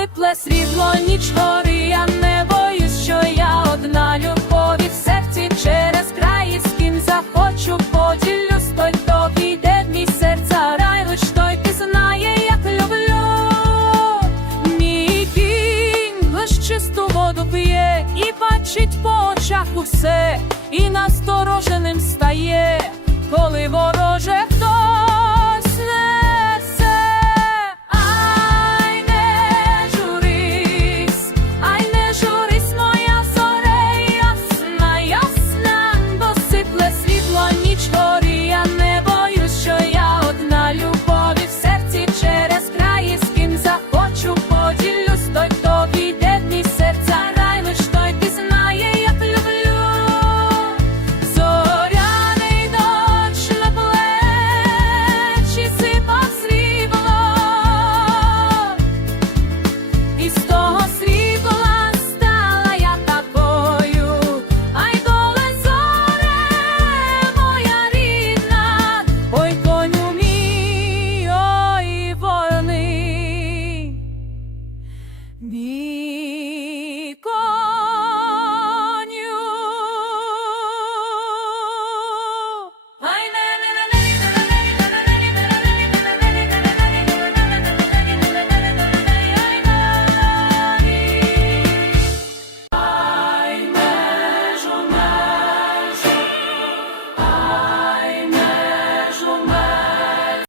Посипле світло ніч гори, я не боюсь, що я одна. Любові в серці через край, з ким захочу, поділюсь, той хто піде в мій серця, рай лиш той пізнає, як люблю. Мій кінь лиш чисту воду п'є і бачить по очах усе, і настороженим стає, коли вороже